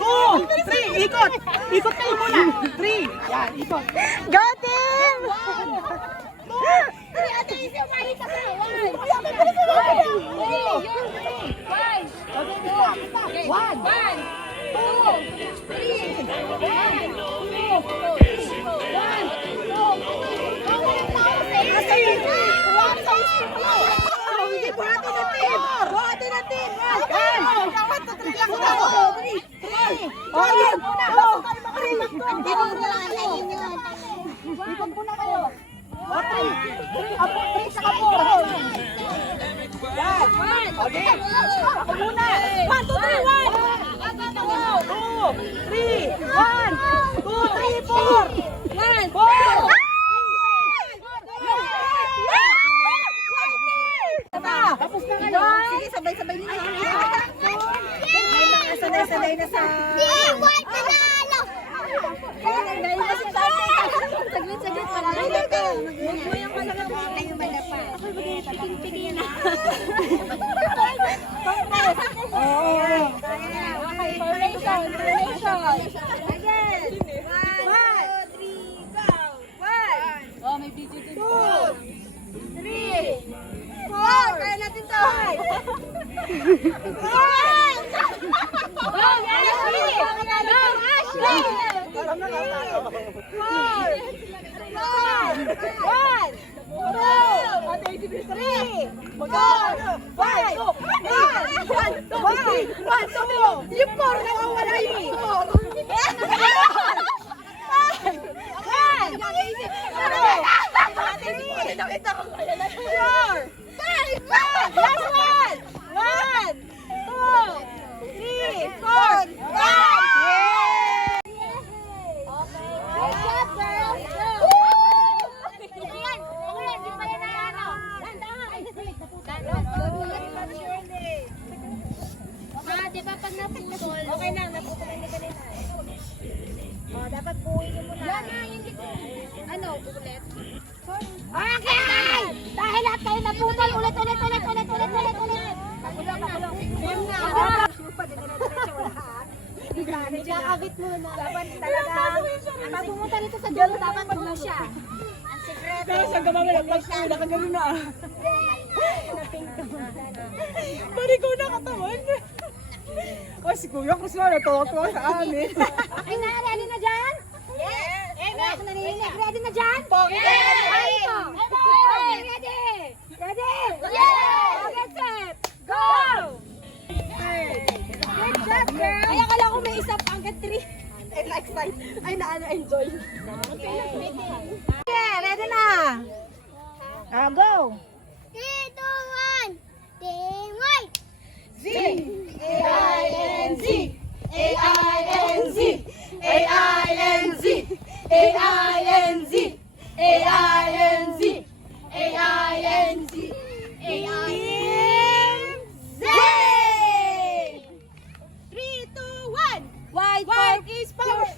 two, three. Ikot. Ikot kayo muna. Three. Yan, ikot. Go team! Okay. Ako muna. 1, 2, 3, 1. 2, 3, 1, 2, 3, 4. 1, 4. Tapos na kayo. Sige, sabay-sabay nila. May mga sanay-sanay na sa... White panalo! Dahil kasi saglit. Magmuyang ka lang kayo malapa. Pigil na. Okay, formation. Again. 1, 2, 3, go! 1, Oh, may video dun. 2, 3, 4. Kaya natin to. 5. Go, Ashley! Go, Ashley! 4, 1, 2, 3, 4, 5, 1, 2, 1, 2, yung 4 nakawala yung 4. Di ba pag naputol? Okay na, naputol na kanina. Oh, dapat buuin mo muna. Yan na, hindi ko. Ano, ulit? Okay! Dahil lahat kayo naputol, ulit. Nakulong. Yan na. Nakakabit muna. Dapat talaga, pag pumunta dito sa dulo, dapat buo siya. Ang sekreto. Pero sa gamang pag-uwi, nakagano'n na. Bari ko nakatawan. O si Kuya Cruz na natuwa sa amin. Okay na, ready na dyan? Yes! Ako naninilig. Ready na dyan? Yes! Okay, ready! Ready? Yes! Okay, set! Go! Good job, girl! Ay, akala ko may isa pa hanggang 3. Ay, next time. Ay, na-enjoy. Okay, ready na! Go! 3, 2, 1! Team white! Z! A-I-N-Z! A-I-N-Z! A-I-N-Z! A-I-N-Z! A-I-N-Z! A-I-N-Z! A-I-N-Z! 3, 2, 1! White is power!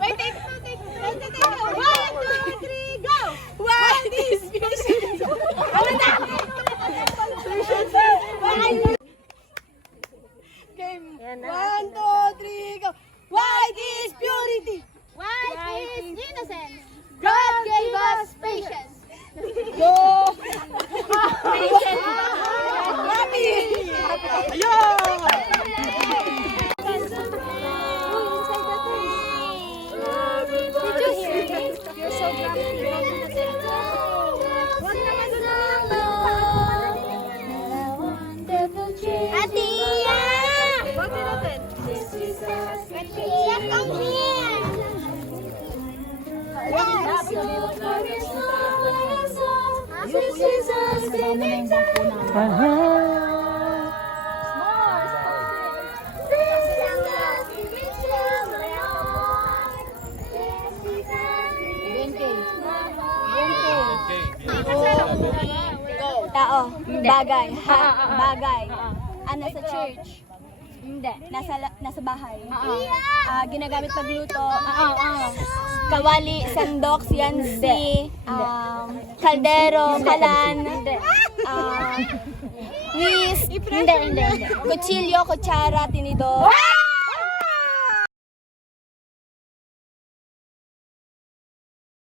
Wait, take two. 1, 2, 3, go! White is vision! Ano na? Game. 1, 1, 2, 3, go. White is purity. White is innocence! God Gave us patience! Go. Patience! Happy. Ayun! You're so grumpy. Huwag naman Atia! Bakit natin? Atia, come here! Tao, bagay, bagay. Ano sa church? Hindi. Nasa bahay. Ginagamit pagluto. Kawali, sandok, siyansi, kaldero, kalan. Hindi. Kutsilyo, kutsara, tinidor.